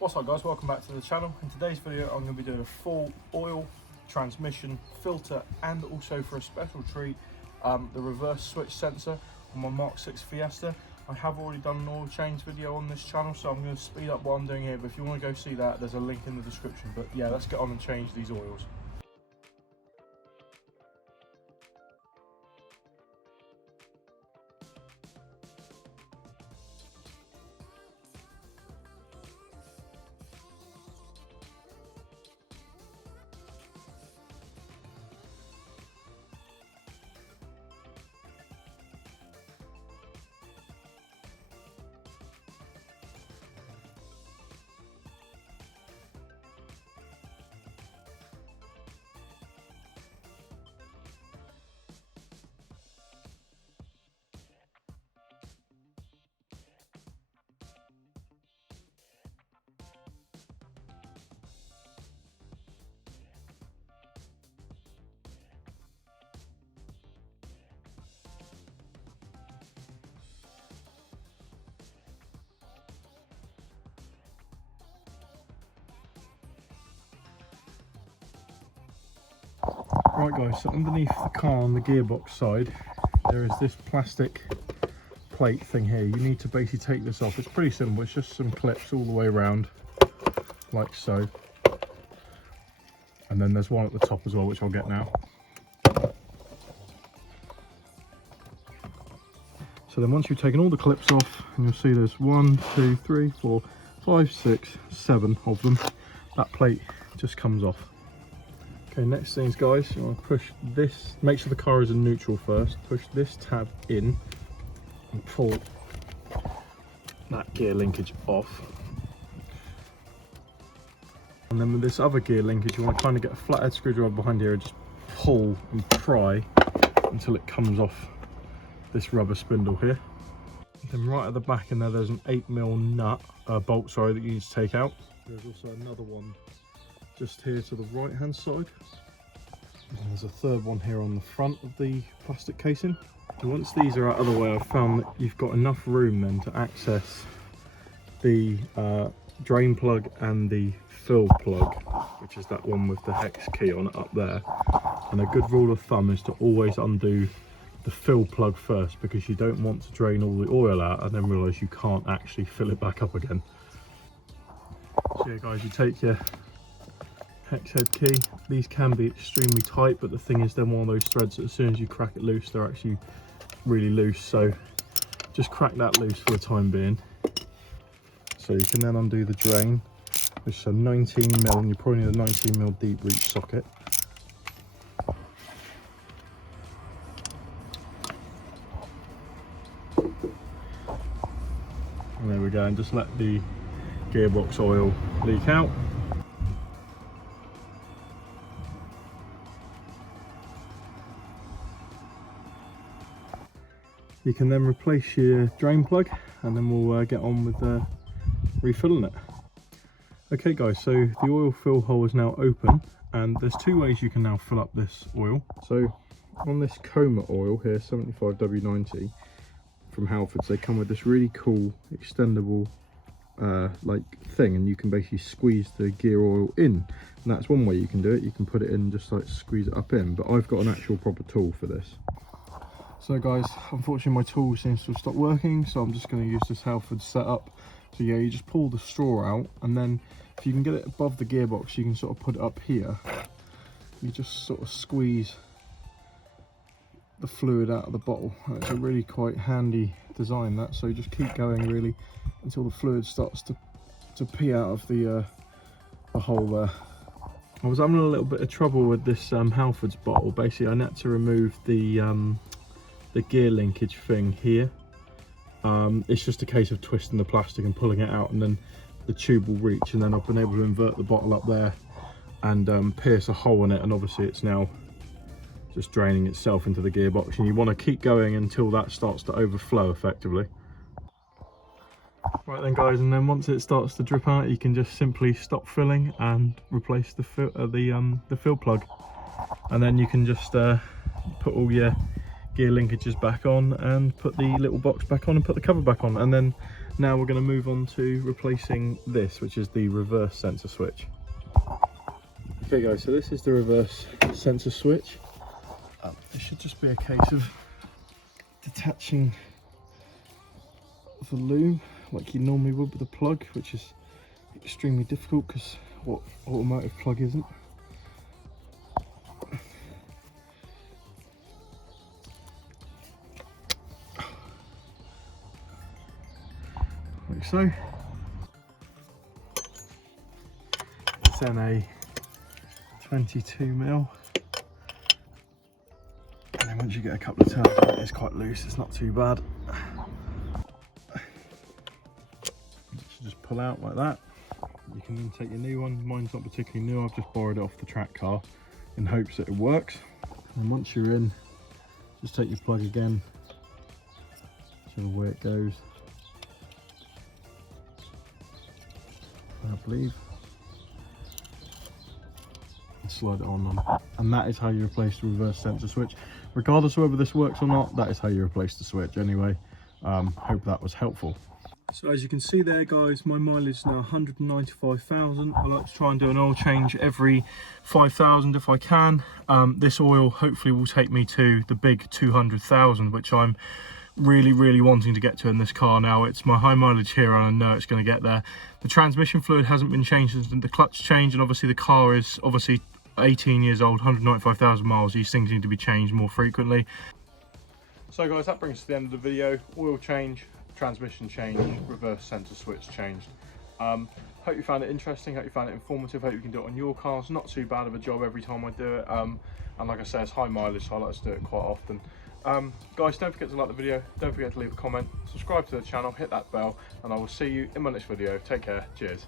What's up guys, welcome back to the channel. In today's video I'm going to be doing a full oil, transmission, filter and also for a special treat the reverse switch sensor on my Mk6 Fiesta. I have already done an oil change video on this channel, so I'm going to speed up what I'm doing here, but if you want to go see that, there's a link in the description. But yeah, let's get on and change these oils. Right guys, so underneath the car on the gearbox side there is this plastic plate thing here. You need to basically take this off. It's pretty simple, it's just some clips all the way around like so, and then there's one at the top as well, which I'll get now. So then once you've taken all the clips off, and you'll see there's 1, 2, 3, 4, 5, 6, 7 of them, that plate just comes off. Okay, next things guys, you want to push this, make sure the car is in neutral first, push this tab in and pull that gear linkage off. And then with this other gear linkage, you want to kind of get a flathead screwdriver behind here and just pull and pry until it comes off this rubber spindle here. And then right at the back in there, there's an 8mm nut, bolt sorry, that you need to take out. There's also another one just here to the right hand side, and there's a third one here on the front of the plastic casing. And once these are out of the way, I've found that you've got enough room then to access the drain plug and the fill plug, which is that one with the hex key on it up there. And a good rule of thumb is to always undo the fill plug first, because you don't want to drain all the oil out and then realise you can't actually fill it back up again. So yeah guys, you take your hex head key. These can be extremely tight, but the thing is they're one of those threads that as soon as you crack it loose, they're actually really loose, so just crack that loose for the time being. So you can then undo the drain, which is a 19mm, and you probably need a 19mm deep reach socket. And there we go, and just let the gearbox oil leak out. You can then replace your drain plug, and then we'll get on with refilling it. Okay guys, so the oil fill hole is now open, and there's two ways you can now fill up this oil. So on this Coma oil here, 75W90 from Halfords, they come with this really cool extendable like thing, and you can basically squeeze the gear oil in, and that's one way you can do it. You can put it in, just like squeeze it up in, but I've got an actual proper tool for this. So guys, unfortunately my tool seems to have stopped working, so I'm just going to use this Halfords setup. So yeah, you just pull the straw out, and then if you can get it above the gearbox, you can sort of put it up here. You just sort of squeeze the fluid out of the bottle. It's a really quite handy design, that, so you just keep going really until the fluid starts to pee out of the hole there. I was having a little bit of trouble with this Halfords bottle. Basically I had to remove the gear linkage thing here. It's just a case of twisting the plastic and pulling it out, and then the tube will reach, and then I've been able to invert the bottle up there and pierce a hole in it, and obviously it's now just draining itself into the gearbox, and you want to keep going until that starts to overflow effectively. Right then guys, and then once it starts to drip out, you can just simply stop filling and replace the fill plug, and then you can just put all your gear linkages back on and put the little box back on and put the cover back on, and then Now we're going to move on to replacing this, which is the reverse sensor switch. Okay guys, so this is the reverse sensor switch. It should just be a case of detaching the loom like you normally would with a plug, which is extremely difficult because what automotive plug isn't. Like so. It's then a 22mm, and then once you get a couple of turns, it's quite loose, it's not too bad. So just pull out like that. You can then take your new one. Mine's not particularly new, I've just borrowed it off the track car in hopes that it works. And once you're in, just take your plug again, whichever way it goes, I believe, and slide it on, and that is how you replace the reverse sensor switch. Regardless of whether this works or not, that is how you replace the switch anyway. Hope that was helpful. So as you can see there guys, my mileage is now 195,000. I like to try and do an oil change every 5,000 if I can. This oil hopefully will take me to the big 200,000, which I'm really wanting to get to in this car now. It's my high mileage here and I know it's going to get there. The transmission fluid hasn't been changed since the clutch change, and obviously the car is obviously 18 years old, 195,000 miles. These things need to be changed more frequently. So guys, that brings us to the end of the video. Oil change, transmission change, reverse sensor switch changed. Hope you found it interesting, hope you found it informative, hope you can do it on your cars. Not too bad of a job every time I do it, and like I say, it's high mileage, so I like to do it quite often. Guys, don't forget to like the video, don't forget to leave a comment, subscribe to the channel, hit that bell, and I will see you in my next video. Take care, cheers.